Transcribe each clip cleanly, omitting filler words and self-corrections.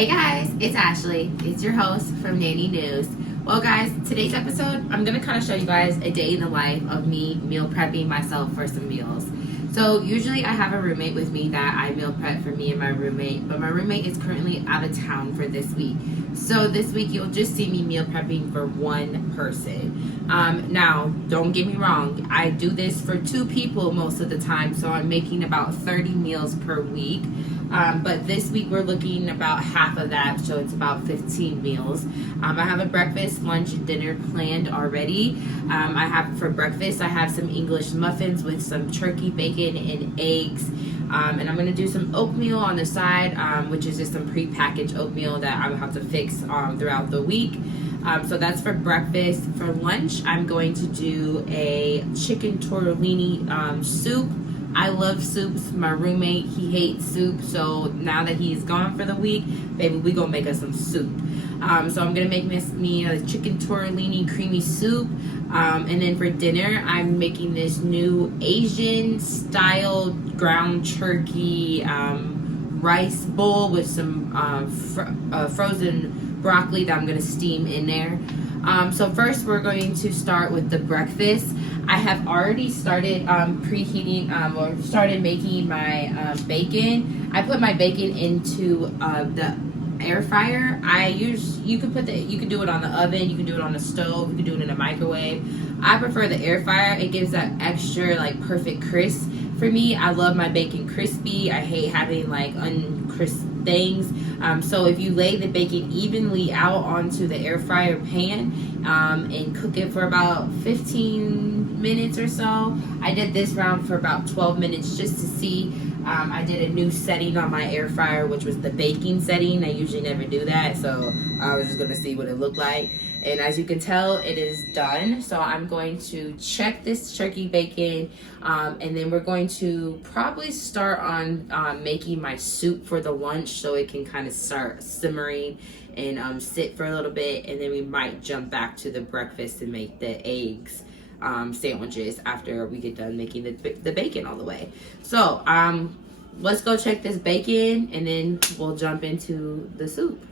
Hey guys, it's Ashley. It's your host from Nanny News. Well guys, today's episode, I'm going to kind of show you guys a day in the life of me meal prepping myself for some meals. So usually I have a roommate with me that I meal prep for me and my roommate, but my roommate is currently out of town for this week. So this week you'll just see me meal prepping for one person. Now, don't get me wrong, I do this for two people most of the time, so I'm making about 30 meals per week. But this week we're looking about half of that, so it's about 15 meals. I have a breakfast, lunch, and dinner planned already. For breakfast, I have some English muffins with some turkey, bacon, and eggs. And I'm going to do some oatmeal on the side, which is just some pre-packaged oatmeal that I will have to fix throughout the week. So that's for breakfast. For lunch, I'm going to do a chicken tortellini soup. I love soups. My roommate, he hates soup, so now that he's gone for the week, baby, we gonna make us some soup. So I'm gonna make me a chicken tortellini creamy soup, and then for dinner, I'm making this new Asian style ground turkey rice bowl with some frozen broccoli that I'm gonna steam in there. So first we're going to start with the breakfast. I have already started preheating or started making my bacon. I put my bacon into the air fryer. You can do it on the oven, you can do it on the stove, you can do it in a microwave. I prefer the air fryer. It gives that extra like perfect crisp. For me, I love my bacon crispy. I hate having like uncrisp things. So if you lay the bacon evenly out onto the air fryer pan and cook it for about 15 minutes or so. I did this round for about 12 minutes just to see. I did a new setting on my air fryer, which was the baking setting. I usually never do that, so I was just going to see what it looked like. And as you can tell, it is done. So I'm going to check this turkey bacon, and then we're going to probably start on making my soup for the lunch so it can kind of start simmering and sit for a little bit. And then we might jump back to the breakfast and make the eggs sandwiches after we get done making the bacon all the way. So let's go check this bacon and then we'll jump into the soup.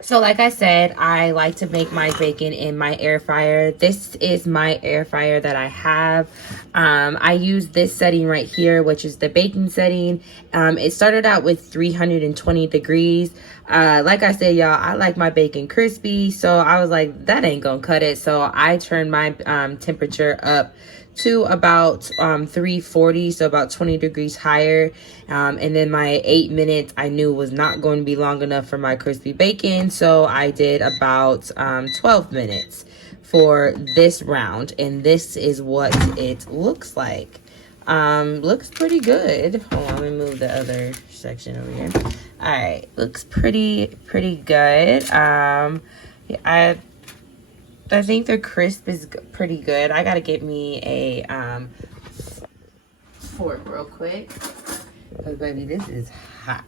So like I said, I like to make my bacon in my air fryer. This is my air fryer that I have. I use this setting right here, which is the baking setting. It started out with 320 degrees. Like I said, y'all, I like my bacon crispy. So I was like, that ain't gonna cut it. So I turned my temperature up to about 340, so about 20 degrees higher. And then my 8 minutes I knew was not going to be long enough for my crispy bacon, so I did about 12 minutes for this round, and this is what it looks like. Looks pretty good. Hold on, let me move the other section over here. All right, looks pretty good. I think the crisp is pretty good. I gotta get me a fork real quick, because baby, this is hot.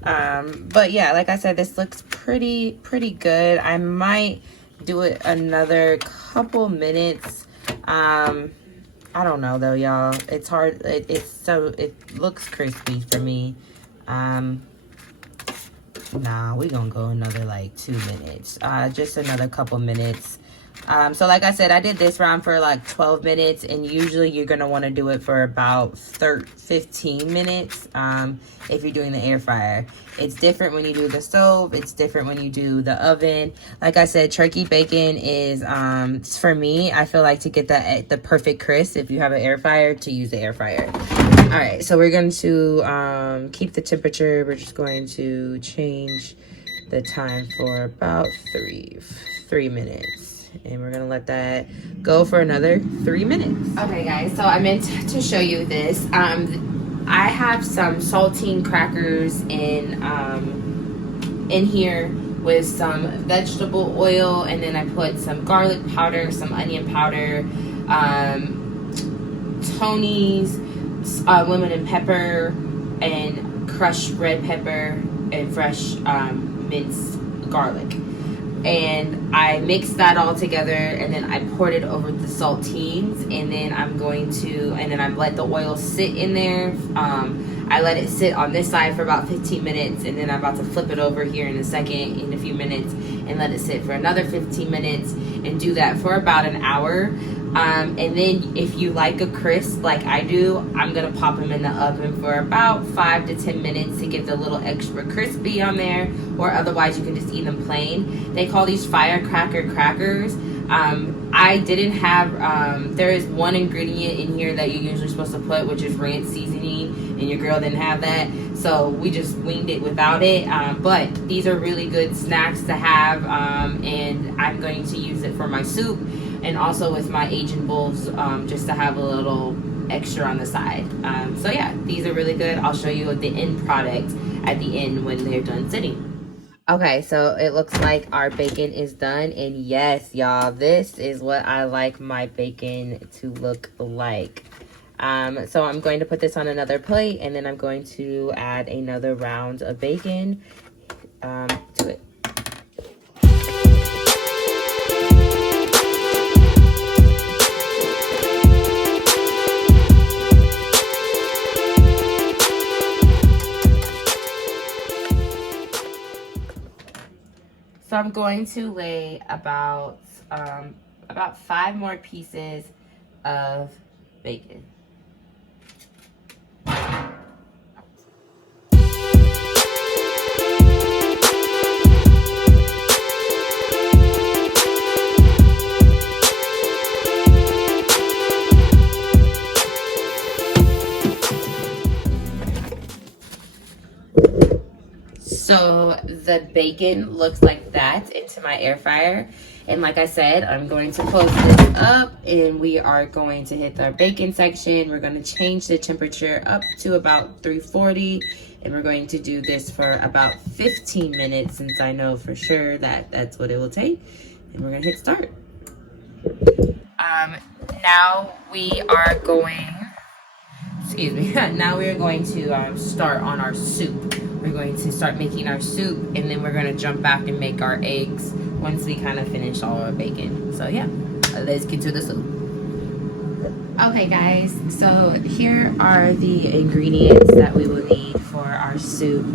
But yeah, like I said, this looks pretty good. I might do it another couple minutes. I don't know though, y'all. It's hard. It looks crispy for me. Nah, we gonna go another like 2 minutes. Just another couple minutes. So like I said, I did this round for like 12 minutes, and usually you're gonna want to do it for about 15 minutes if you're doing the air fryer. It's different when you do the stove. It's different when you do the oven. Like I said, turkey bacon is for me, I feel like to get the perfect crisp, if you have an air fryer, to use the air fryer. All right, so we're going to keep the temperature. We're just going to change the time for about three minutes. And we're going to let that go for another 3 minutes. Okay, guys, so I meant to show you this. I have some saltine crackers in here with some vegetable oil. And then I put some garlic powder, some onion powder, Tony's lemon and pepper, and crushed red pepper, and fresh minced garlic. And I mixed that all together, and then I poured it over the saltines, and then I let the oil sit in there. I let it sit on this side for about 15 minutes, and then I'm about to flip it over here in a second, in a few minutes, and let it sit for another 15 minutes, and do that for about an hour. And then if you like a crisp like I do, I'm gonna pop them in the oven for about 5 to 10 minutes to get the little extra crispy on there, or otherwise you can just eat them plain. They call these firecracker crackers. I didn't have, there is one ingredient in here that you're usually supposed to put, which is ranch seasoning, and your girl didn't have that, so we just winged it without it. But these are really good snacks to have, and I'm going to use it for my soup, and also with my Asian bowls, just to have a little extra on the side. So yeah, these are really good. I'll show you the end product at the end when they're done sitting. Okay, so it looks like our bacon is done, and yes, y'all, this is what I like my bacon to look like. So I'm going to put this on another plate, and then I'm going to add another round of bacon to it. So I'm going to lay about 5 more pieces of bacon. So the bacon looks like that into my air fryer. And like I said, I'm going to close this up, and we are going to hit our bacon section. We're going to change the temperature up to about 340, and we're going to do this for about 15 minutes, since I know for sure that that's what it will take. And we're going to hit start. Now we are going, excuse me, now we are going to start on our soup. We're going to start making our soup, and then we're going to jump back and make our eggs once we kind of finish all our bacon. So yeah, let's get to the soup. Okay guys, so here are the ingredients that we will need for our soup.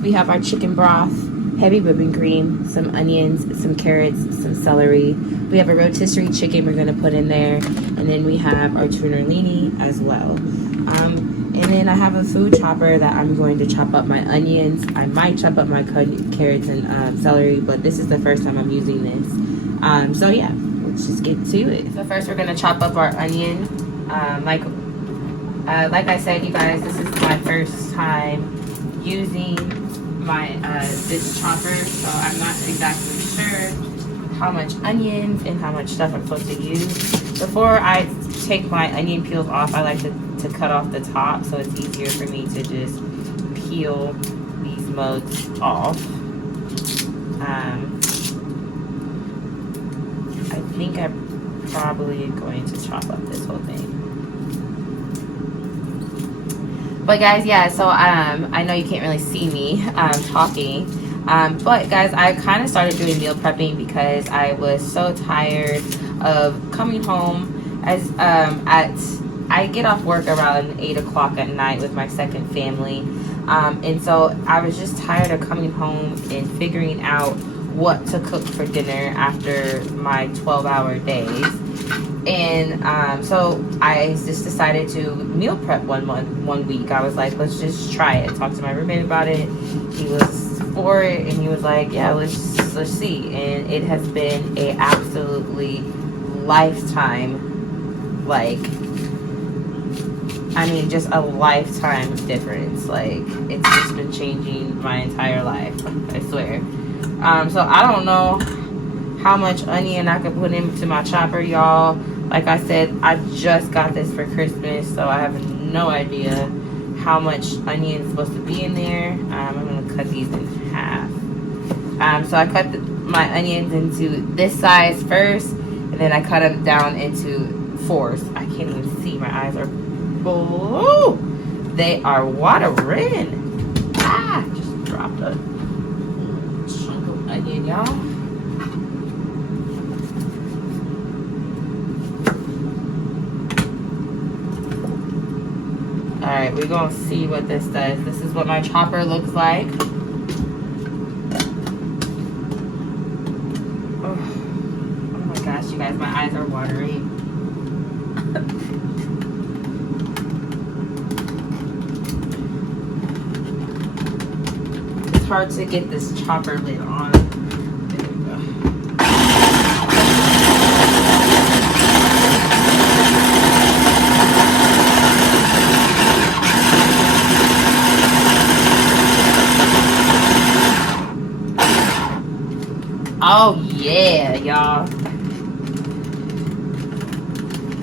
We have our chicken broth, heavy whipping cream, some onions, some carrots, some celery. We have a rotisserie chicken we're going to put in there, and then we have our tortellini as well. And then I have a food chopper that I'm going to chop up my onions. I might chop up my carrots and celery, but this is the first time I'm using this. So yeah, let's just get to it. So first we're going to chop up our onion. Like I said, you guys, this is my first time using my this chopper, so I'm not exactly sure how much onions and how much stuff I'm supposed to use. Before I take my onion peels off, I like to cut off the top, so it's easier for me to just peel these mugs off. I think I'm probably going to chop up this whole thing. But guys, yeah, so I know you can't really see me talking, but guys, I kind of started doing meal prepping because I was so tired of coming home. As I get off work around 8 o'clock at night with my second family, and so I was just tired of coming home and figuring out what to cook for dinner after my 12-hour days. And so I just decided to meal prep one week. I was like, let's just try it. Talked to my roommate about it. He was for it, and he was like, yeah, let's see. And it has been a absolutely lifetime, like, I mean, just a lifetime difference. Like, it's just been changing my entire life, I swear. So I don't know how much onion I could put into my chopper, y'all. Like I said, I just got this for Christmas, so I have no idea how much onion is supposed to be in there. I'm going to cut these in half. So I cut my onions into this size first, and then I cut them down into fourths. I can't even see. My eyes are blue. They are watering. Ah, just dropped a chunk of onion, y'all. Alright, we're gonna see what this does. This is what my chopper looks like. Oh my gosh, you guys, my eyes are watering. It's hard to get this chopper lid on. There we go. Oh yeah, y'all.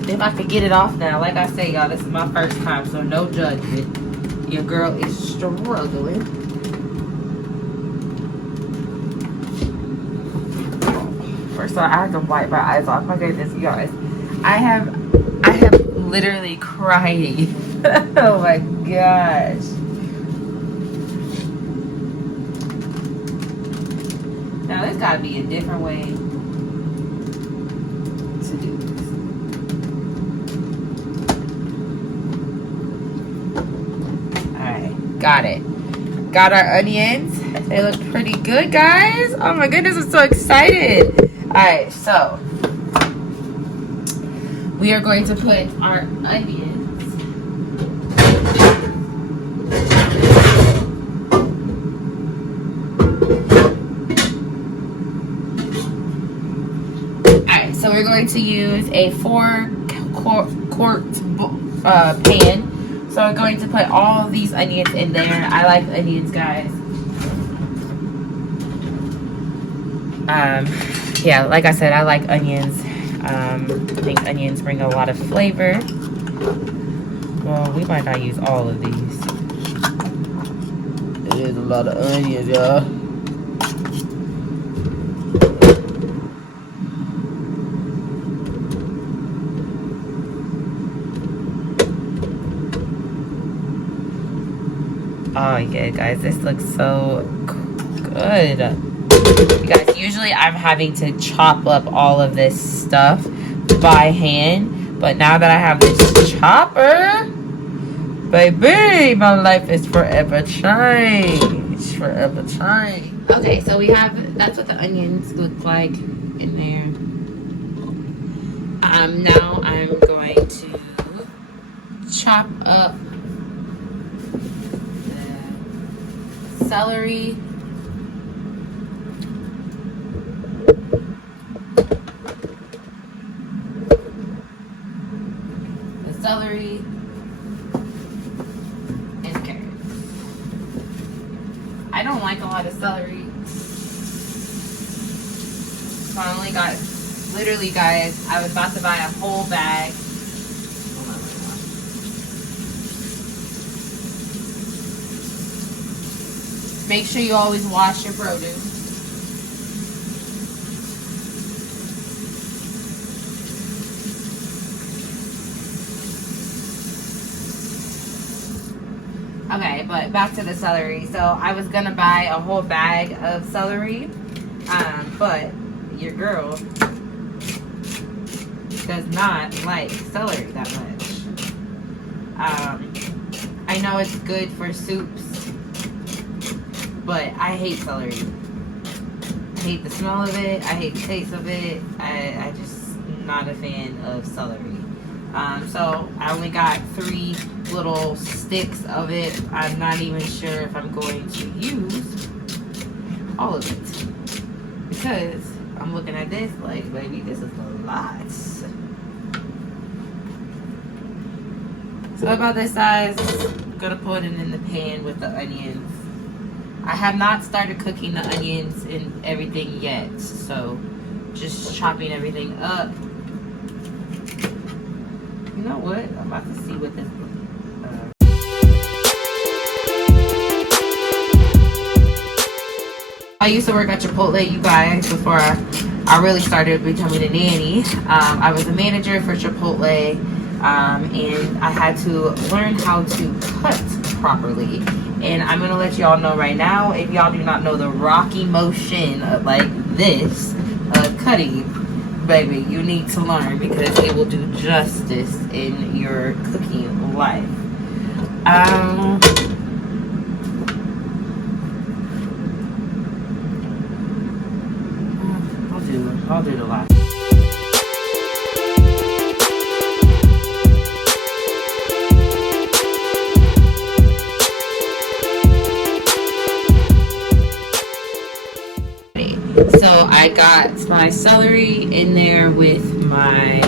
If I could get it off now, like I say, y'all, this is my first time, so no judgment. Your girl is struggling. First of all, I have to wipe my eyes off. My goodness, you guys. I have literally crying. Oh my gosh. Now there's gotta be a different way to do this. Alright, got it. Got our onions. They look pretty good, guys. Oh my goodness, I'm so excited. Alright, so we are going to put our onions So we're going to use a 4-quart pan. So we're going to put all of these onions in there. I like onions, guys. Yeah, like I said, I like onions. I think onions bring a lot of flavor. Well, we might not use all of these. It is a lot of onions, y'all. Oh yeah, guys, this looks so good. You guys, usually I'm having to chop up all of this stuff by hand, but now that I have this chopper, baby, my life is forever changed. Forever changed. Okay, so we have, that's what the onions look like in there. Now I'm going to chop up celery, and carrots. I don't like a lot of celery, so I only got, literally guys, I was about to buy a whole bag. Make sure you always wash your produce. Okay, but back to the celery. So I was gonna buy a whole bag of celery, but your girl does not like celery that much. I know it's good for soups, but I hate celery. I hate the smell of it. I hate the taste of it. I just not a fan of celery. So I only got 3 little sticks of it. I'm not even sure if I'm going to use all of it, because I'm looking at this like, baby, this is a lot. So about this size, I'm gonna put it in the pan with the onions. I have not started cooking the onions and everything yet, so just chopping everything up. You know what? I'm about to see what this I used to work at Chipotle, you guys, before I really started becoming a nanny. I was a manager for Chipotle, and I had to learn how to cut properly. And I'm gonna let y'all know right now, if y'all do not know the rocky motion of like this cutting, baby, you need to learn, because it will do justice in your cooking life. Um, I'll do the last. So I got my celery in there with my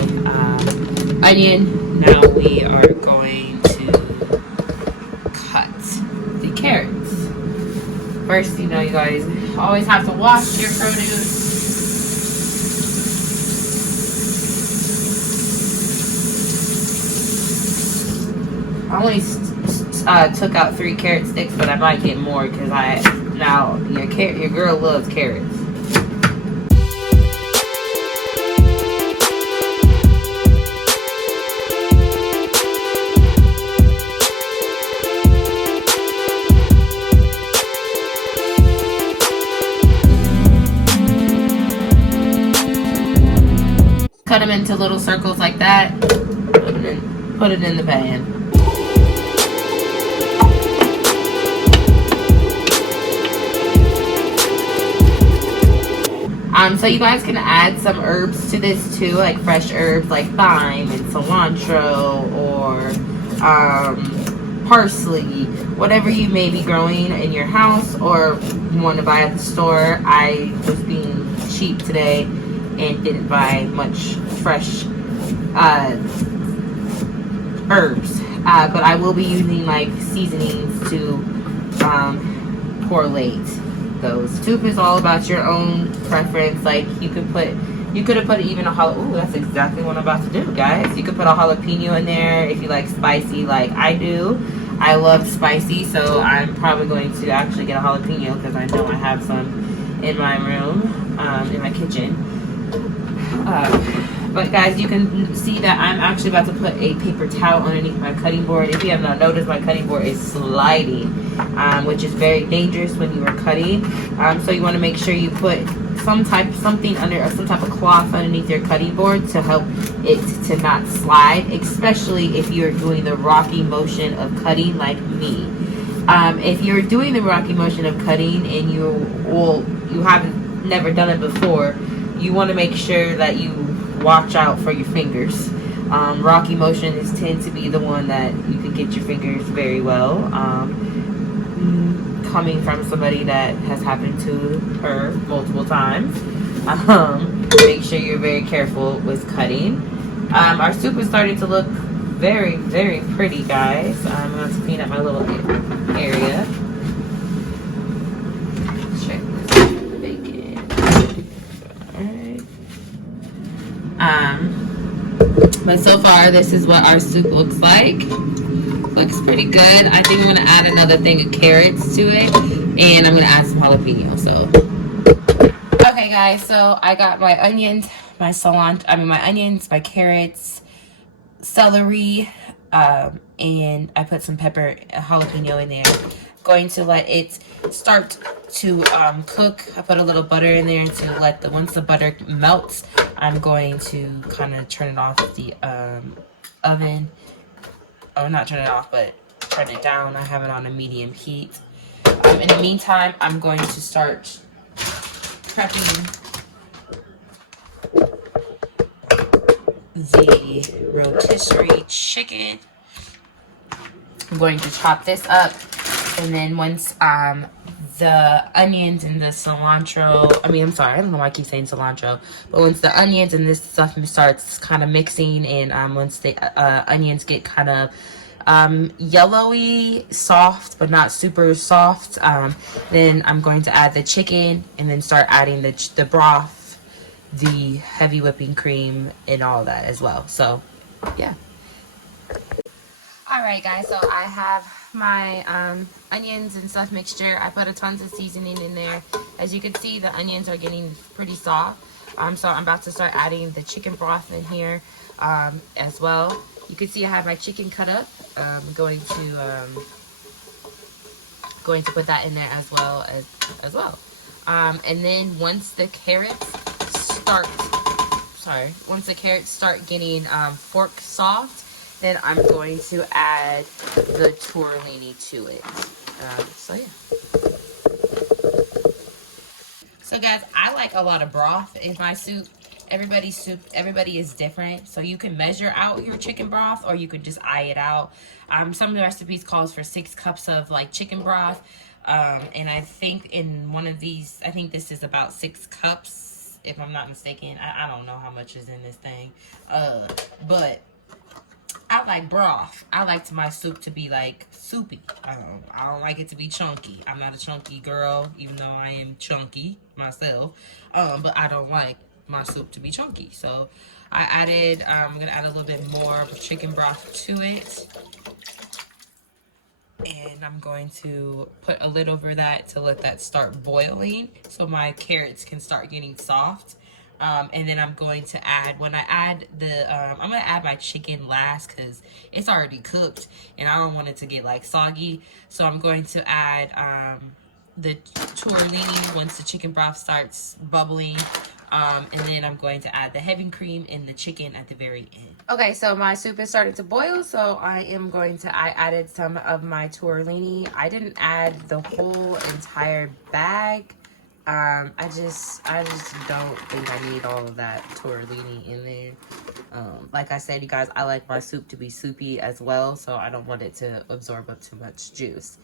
onion. Now we are going to cut the carrots. First, you know, you guys always have to wash your produce. I only took out 3 carrot sticks, but I might get more because your girl loves carrots. Cut them into little circles like that. Put it in the pan. So you guys can add some herbs to this too, like fresh herbs like thyme and cilantro or parsley, whatever you may be growing in your house or want to buy at the store. I was being cheap today and didn't buy much fresh herbs, but I will be using like seasonings to correlate those. Soup is all about your own preference. Like you could have put even a jalapeno. Ooh, that's exactly what I'm about to do, guys. You could put a jalapeno in there if you like spicy, like I do. I love spicy, so I'm probably going to actually get a jalapeno because I know I have some in my room, in my kitchen. But guys, you can see that I'm actually about to put a paper towel underneath my cutting board. If you have not noticed, my cutting board is sliding, which is very dangerous when you are cutting. So you want to make sure you put some type of cloth underneath your cutting board to help it to not slide, especially if you're doing the rocky motion of cutting like me. If you're doing the rocky motion of cutting and you haven't never done it before, you want to make sure that you watch out for your fingers. Rocky motion tend to be the one that you can get your fingers very well. Coming from somebody that has happened to her multiple times, make sure you're very careful with cutting. Our soup is starting to look very, very pretty, guys. I'm going to clean up my little area. Check this bacon. Alright. But so far, this is what our soup looks like. Looks pretty good. I think I'm gonna add another thing of carrots to it, and I'm gonna add some jalapeno. So, okay, guys. So I got my onions, my cilantro. My onions, my carrots, celery, and I put some pepper, jalapeno in there. Going to let it start to cook. I put a little butter in there to once the butter melts, I'm going to kind of turn it off the oven. Oh, not turn it off, but turn it down. I have it on a medium heat. In the meantime, I'm going to start prepping the rotisserie chicken. I'm going to chop this up, and then once the onions and the cilantro, I don't know why I keep saying cilantro, but once the onions and this stuff starts kind of mixing, and once the onions get kind of yellowy, soft, but not super soft, then I'm going to add the chicken, and then start adding the broth, the heavy whipping cream, and all that as well. So, yeah. Alright, guys, so I have my onions and stuff mixture. I put a tons of seasoning in there. As you can see, the onions are getting pretty soft. So I'm about to start adding the chicken broth in here as well. You can see I have my chicken cut up. I'm going to put that in there as well. And then once the carrots start getting fork soft, then I'm going to add the tortellini to it. So yeah. So guys, I like a lot of broth in my soup. Everybody is different. So you can measure out your chicken broth or you could just eye it out. Some of the recipes calls for 6 cups of like chicken broth. And I think in one of these, I think this is about 6 cups, if I'm not mistaken. I don't know how much is in this thing. But I like broth. I like my soup to be like soupy. I don't like it to be chunky. I'm not a chunky girl, even though I am chunky myself. But I don't like my soup to be chunky. So I'm gonna add a little bit more chicken broth to it. And I'm going to put a lid over that to let that start boiling so my carrots can start getting soft. And then I'm going to add, when I add I'm going to add my chicken last because it's already cooked and I don't want it to get like soggy. So I'm going to add the tortellini once the chicken broth starts bubbling. And then I'm going to add the heavy cream and the chicken at the very end. Okay, so my soup is starting to boil, so I added some of my tortellini. I didn't add the whole entire bag. I just don't think I need all of that tortellini in there. Like I said, you guys, I like my soup to be soupy as well, so I don't want it to absorb up too much juice.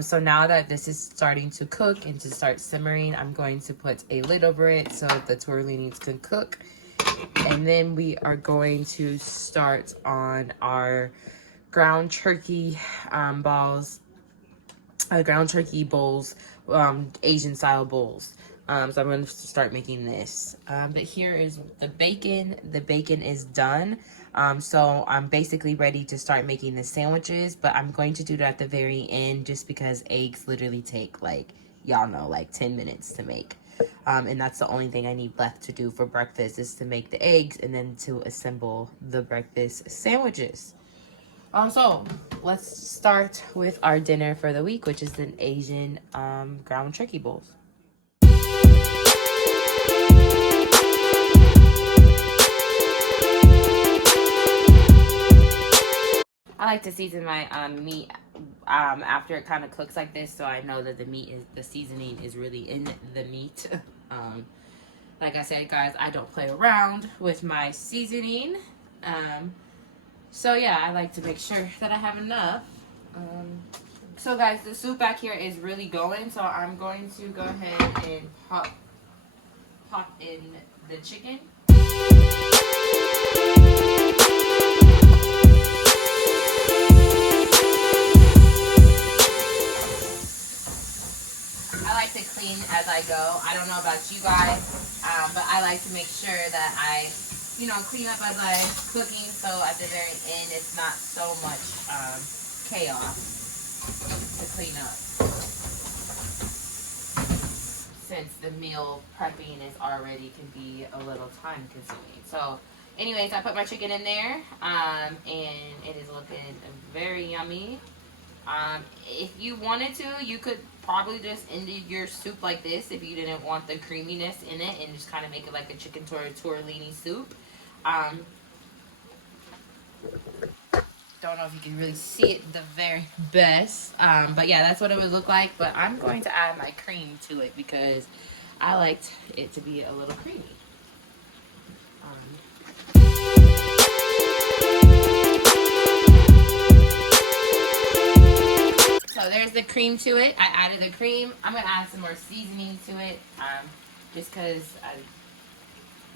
So now that this is starting to cook and to start simmering, I'm going to put a lid over it so the tortellinis can cook. And then we are going to start on our ground turkey bowls, Asian style bowls. So I'm going to start making this. But here is the bacon. The bacon is done. So I'm basically ready to start making the sandwiches, but I'm going to do that at the very end just because eggs literally take like, y'all know, like 10 minutes to make. And that's the only thing I need left to do for breakfast is to make the eggs and then to assemble the breakfast sandwiches. So let's start with our dinner for the week, which is an Asian ground turkey bowls. I like to season my meat after it kind of cooks like this, so I know that the seasoning is really in the meat. Like I said, guys, I don't play around with my seasoning. So yeah, I like to make sure that I have enough. So guys, the soup back here is really going, so I'm going to go ahead and pop in the chicken. I like to clean as I go. I don't know about you guys, but I like to make sure that I clean up as I'm cooking, so at the very end it's not so much chaos to clean up, since the meal prepping can be a little time consuming. So anyways, I put my chicken in there, and it is looking very yummy. If you wanted to, you could probably just end your soup like this if you didn't want the creaminess in it, and just kind of make it like a chicken tortellini soup. Don't know if you can really see it the very best, but yeah, that's what it would look like. But I'm going to add my cream to it because I liked it to be a little creamy. So there's the cream to it. I added the cream. I'm going to add some more seasoning to it, just because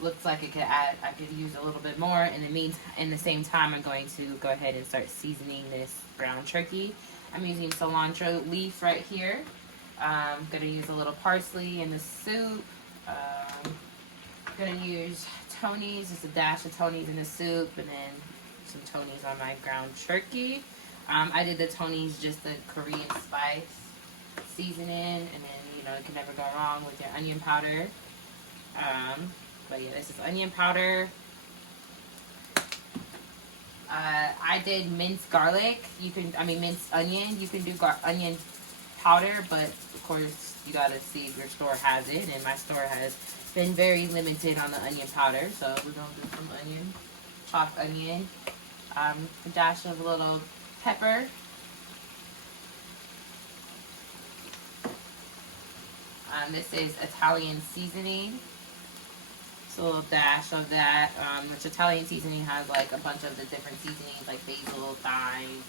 looks like I could use a little bit more. In the same time, I'm going to go ahead and start seasoning this ground turkey. I'm using cilantro leaf right here. I'm going to use a little parsley in the soup. I'm going to use Tony's, just a dash of Tony's in the soup, and then some Tony's on my ground turkey. I did the Tony's just the Korean spice seasoning, and then you can never go wrong with your onion powder. But yeah, this is onion powder. I did minced garlic. Minced onion. You can do onion powder, but of course you gotta see if your store has it. And my store has been very limited on the onion powder, so we're gonna do some onion, chopped onion. A dash of a little pepper. This is Italian seasoning. Just a little dash of that. Which Italian seasoning has like a bunch of the different seasonings like basil, thyme,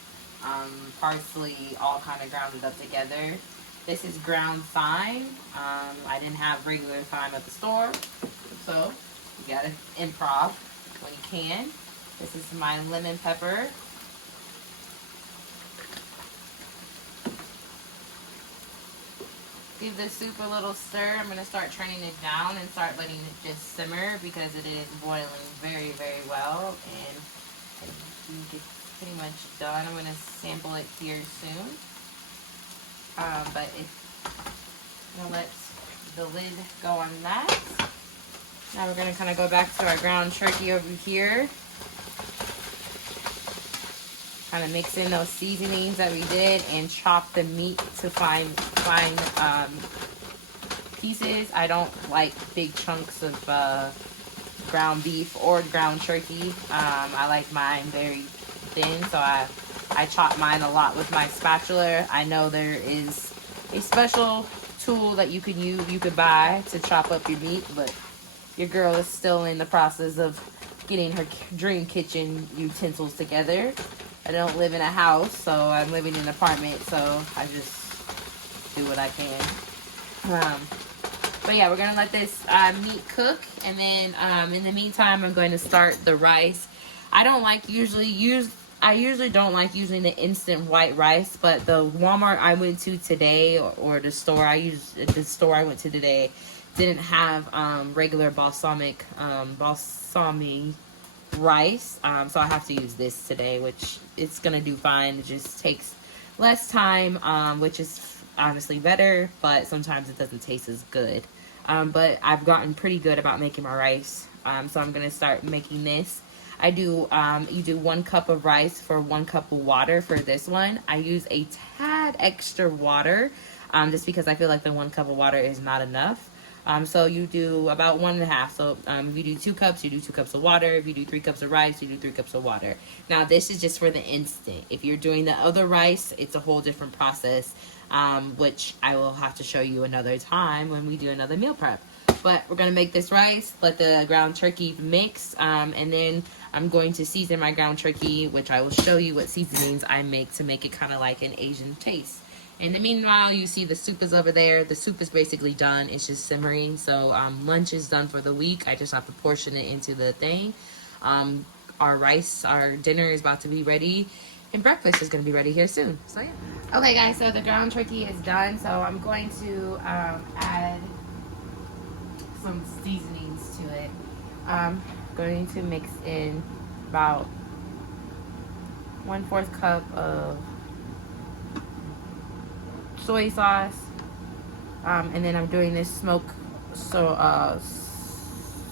parsley, all kind of grounded up together. This is ground thyme. I didn't have regular thyme at the store, so you gotta improv when you can. This is my lemon pepper. Give the soup a little stir. I'm going to start turning it down and start letting it just simmer because it is boiling very, very well. And I think it's pretty much done. I'm going to sample it here soon. But I'm going to let the lid go on that. Now we're going to kind of go back to our ground turkey over here. Kind of mix in those seasonings that we did and chop the meat to fine pieces. I don't like big chunks of ground beef or ground turkey. I like mine very thin, so I chop mine a lot with my spatula. I know there is a special tool that you could use, you could buy to chop up your meat, but your girl is still in the process of getting her dream kitchen utensils together. I don't live in a house, so I'm living in an apartment, so I just do what I can. But yeah, we're gonna let this meat cook, and then in the meantime, I'm going to start the rice. I usually don't like using the instant white rice, but the Walmart I went to today, or the store I went to today, didn't have regular balsamic rice, so I have to use this today, which it's gonna do fine. It just takes less time, which is honestly better, but sometimes it doesn't taste as good. But I've gotten pretty good about making my rice, so I'm gonna start making this. I do you do 1 cup of rice for 1 cup of water. For this one, I use a tad extra water, just because I feel like the 1 cup of water is not enough. So you do about 1.5. So if you do 2 cups, you do 2 cups of water. If you do 3 cups of rice, you do 3 cups of water. Now this is just for the instant. If you're doing the other rice, it's a whole different process, which I will have to show you another time when we do another meal prep. But we're gonna make this rice, let the ground turkey mix, and then I'm going to season my ground turkey, which I will show you what seasonings I make to make it kind of like an Asian taste. In the meanwhile, you see the soup is over there. The soup is basically done. It's just simmering. So lunch is done for the week. I just have to portion it into the thing. Our dinner is about to be ready. And breakfast is going to be ready here soon. So yeah. Okay guys, so the ground turkey is done. So I'm going to add some seasonings to it. I'm going to mix in about 1/4 cup of soy sauce, and then I'm doing this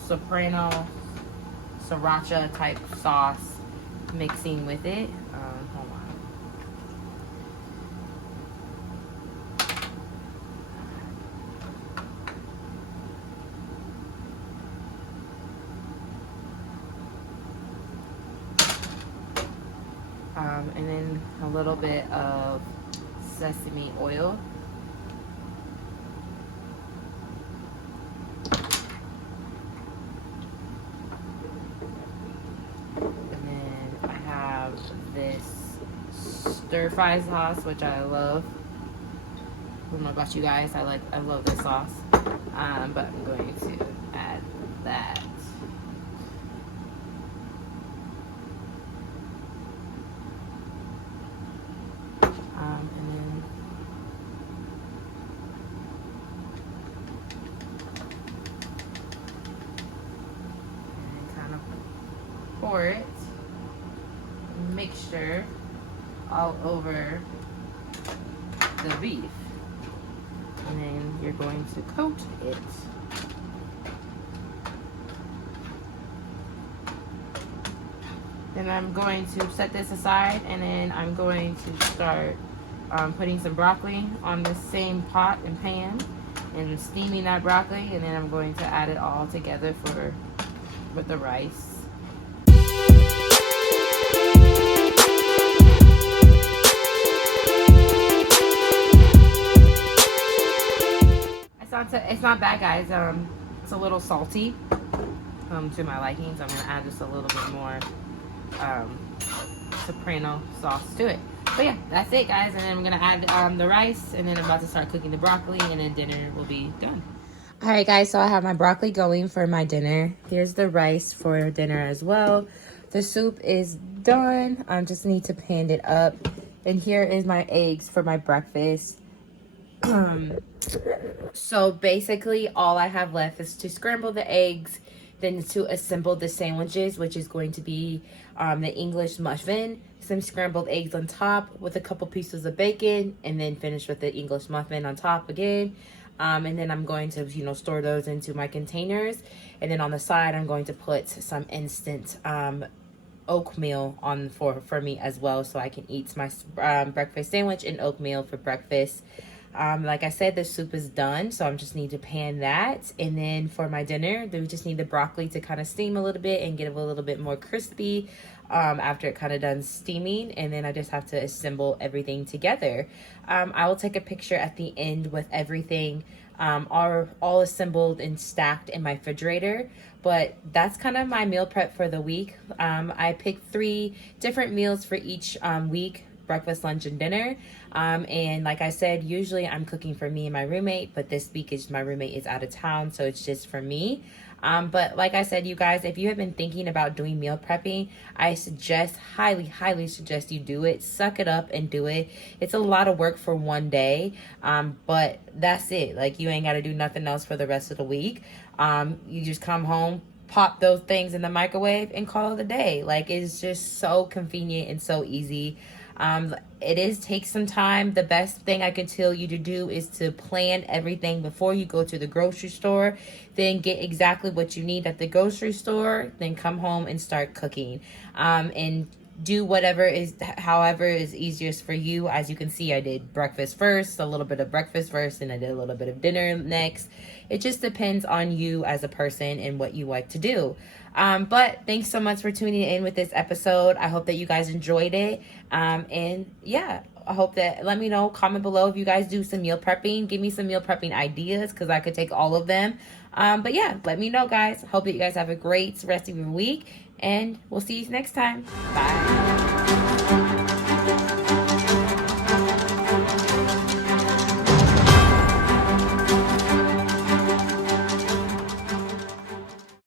soprano sriracha type sauce, mixing with it. Hold on. And then a little bit of sesame oil. And then I have this stir fry sauce, which I love. I don't know about you guys, I love this sauce. But I'm going to add that. Pour it, mixture all over the beef, and then you're going to coat it. Then I'm going to set this aside, and then I'm going to start putting some broccoli on the same pot and pan and steaming that broccoli, and then I'm going to add it all together with the rice. it's not bad, guys. It's a little salty to my liking, so I'm gonna add just a little bit more soprano sauce to it. But yeah, that's it, guys. And then I'm gonna add the rice, and then I'm about to start cooking the broccoli, and then dinner will be done. All right, guys, so I have my broccoli going for my dinner. Here's the rice for dinner as well. The soup is done. I just need to pan it up. And here is my eggs for my breakfast. So basically all I have left is to scramble the eggs, then to assemble the sandwiches, which is going to be the English muffin, some scrambled eggs on top with a couple pieces of bacon, and then finish with the English muffin on top again. And then I'm going to, you know, store those into my containers. And then on the side, I'm going to put some instant oatmeal on for me as well, so I can eat my breakfast sandwich and oatmeal for breakfast. Like I said, the soup is done, so I just need to pan that. And then for my dinner, we just need the broccoli to kind of steam a little bit and get a little bit more crispy after it kind of done steaming. And then I just have to assemble everything together. I will take a picture at the end with everything all assembled and stacked in my refrigerator. But that's kind of my meal prep for the week. I picked 3 different meals for each week: breakfast, lunch, and dinner. And like I said, usually I'm cooking for me and my roommate, but this week my roommate is out of town, so it's just for me. But like I said, you guys, if you have been thinking about doing meal prepping, I highly suggest you do it. Suck it up and do it. It's a lot of work for one day, but that's it. Like, you ain't got to do nothing else for the rest of the week. You just come home, pop those things in the microwave, and call it a day. Like, it's just so convenient and so easy. It takes some time. The best thing I can tell you to do is to plan everything before you go to the grocery store. Then get exactly what you need at the grocery store. Then come home and start cooking. And do however is easiest for you. As you can see, I did breakfast first, a little bit of breakfast first, and I did a little bit of dinner next. It just depends on you as a person and what you like to do. But thanks so much for tuning in with this episode. I hope that you guys enjoyed it. And yeah, I hope that, let me know, comment below if you guys do some meal prepping. Give me some meal prepping ideas, because I could take all of them. But yeah, let me know, guys. Hope that you guys have a great rest of your week, and we'll see you next time. Bye.